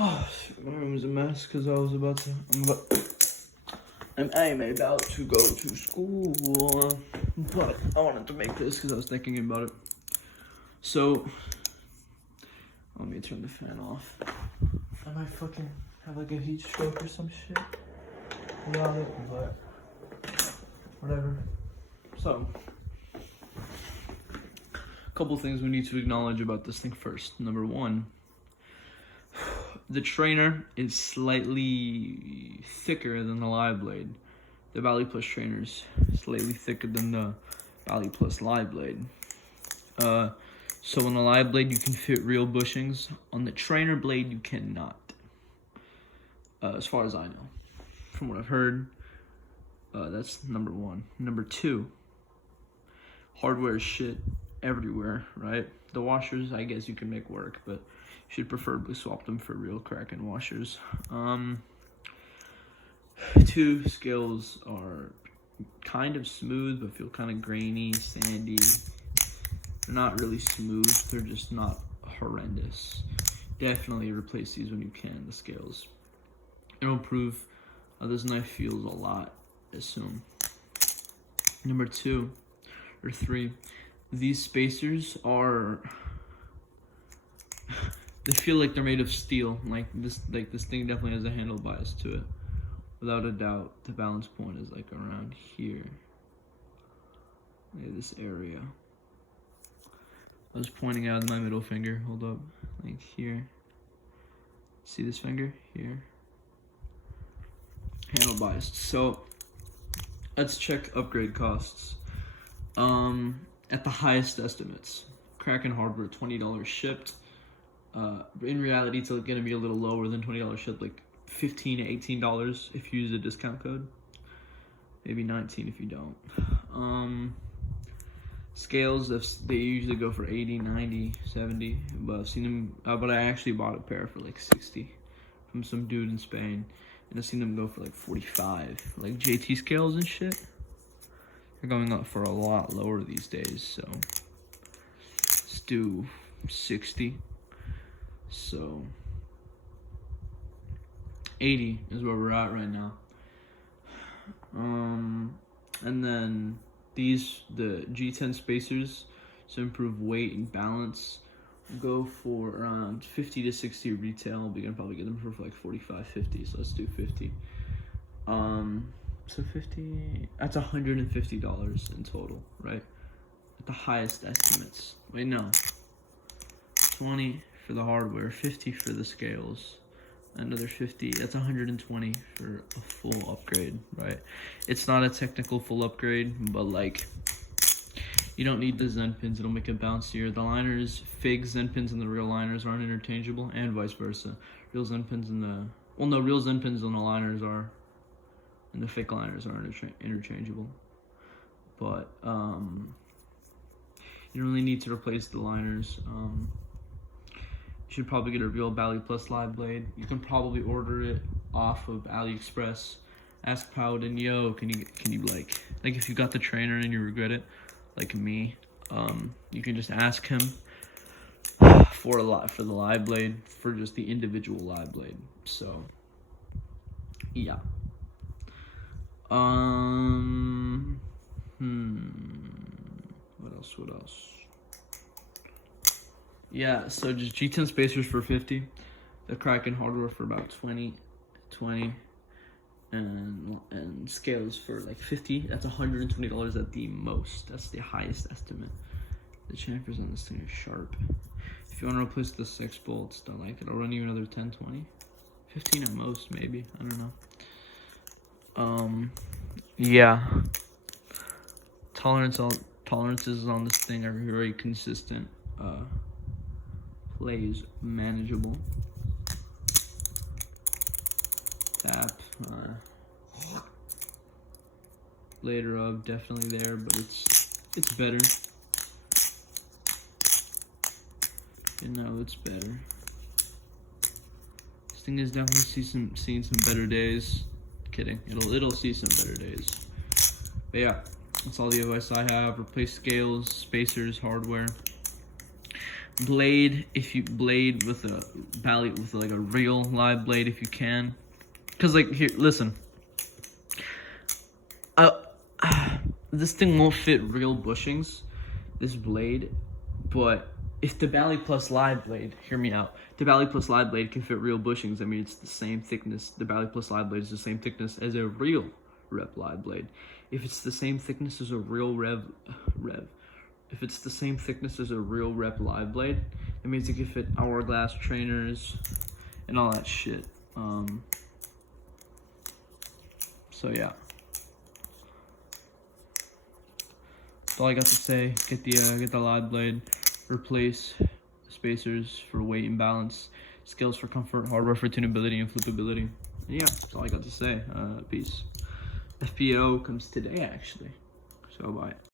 Oh, my room is a mess because I'm about to go to school, but I wanted to make this because I was thinking about it. So, let me turn the fan off. I might fucking have like a heat stroke or some shit without it, but whatever. So, a couple things we need to acknowledge about this thing first. Number one, the trainer is slightly thicker than the live blade. The Baliplus trainer is slightly thicker than the Baliplus live blade. So on the live blade you can fit real bushings. On the trainer blade you cannot. As far as I know, from what I've heard, that's number one. Number two, hardware is shit everywhere, right? The washers, I guess you can make work, but you should preferably swap them for real Kraken washers. Two scales are kind of smooth, but feel kind of grainy, sandy. They're not really smooth, they're just not horrendous. Definitely replace these when you can, the scales. It'll prove this knife feels a lot as soon. Number two, or three, these spacers are, they feel like they're made of steel. Like this thing definitely has a handle bias to it. Without a doubt, the balance point is like around here. Like this area. I was pointing out my middle finger, hold up, like here. See this finger? Here. Handle biased. So, let's check upgrade costs. At the highest estimates, Kraken hardware, $20 shipped. In reality, it's gonna be a little lower than $20 shipped, like $15 to $18 if you use a discount code. Maybe $19 if you don't. Scales, they usually go for $80, $90, $70, but I've seen them, but I actually bought a pair for like $60 from some dude in Spain, and I've seen them go for like $45, like JT scales and shit. They're going up for a lot lower these days, so let's do 60. So 80 is where we're at right now. And then these, the G10 spacers, to improve weight and balance, go for around 50 to 60 retail. We can probably get them for like 45, 50. So let's do 50. So 50, that's $150 in total, right? At the highest estimates. Wait, no. 20 for the hardware, 50 for the scales. Another 50, that's 120 for a full upgrade, right? It's not a technical full upgrade, but like, you don't need the Zen pins, it'll make it bouncier. The liners, fake Zen pins and the real liners aren't interchangeable, and vice versa. Real Zen pins and the, well no, real Zen pins and the liners are, and the fake liners are interchangeable. But, you don't really need to replace the liners. You should probably get a real Baliplus live blade. You can probably order it off of AliExpress. Ask Paladin, yo, can you like if you got the trainer and you regret it, like me, you can just ask him for the live blade, for just the individual live blade. So yeah. What else? Yeah, so just G10 spacers for 50, the Kraken hardware for about 20, and scales for like 50. That's $120 at the most. That's the highest estimate. The chamfers on this thing are sharp. If you want to replace the 6 bolts, don't like it, I'll run you another 10, 20, 15 at most, maybe. I don't know. Yeah. Tolerances on this thing are very consistent. Plays manageable. Tap. Later up, definitely there, but it's better. You know, it's better. This thing is definitely seeing some better days. Kidding. It'll see some better days. But yeah, that's all the advice I have. Replace scales, spacers, hardware. Blade, if you blade with a with like a real live blade if you can. Cause like here, listen. This thing won't fit real bushings, this blade, but if the Baliplus live blade, hear me out, the Baliplus live blade can fit real bushings. I mean, it's the same thickness. The Baliplus live blade is the same thickness as a real rep live blade. If it's the same thickness as a real if it's the same thickness as a real rep live blade, it means it can fit hourglass trainers and all that shit. So yeah. That's all I got to say. Get the live blade. Replace spacers for weight and balance. Scales for comfort. Hardware for tunability and flippability. And yeah, that's all I got to say. Peace. FPO comes today actually. So bye.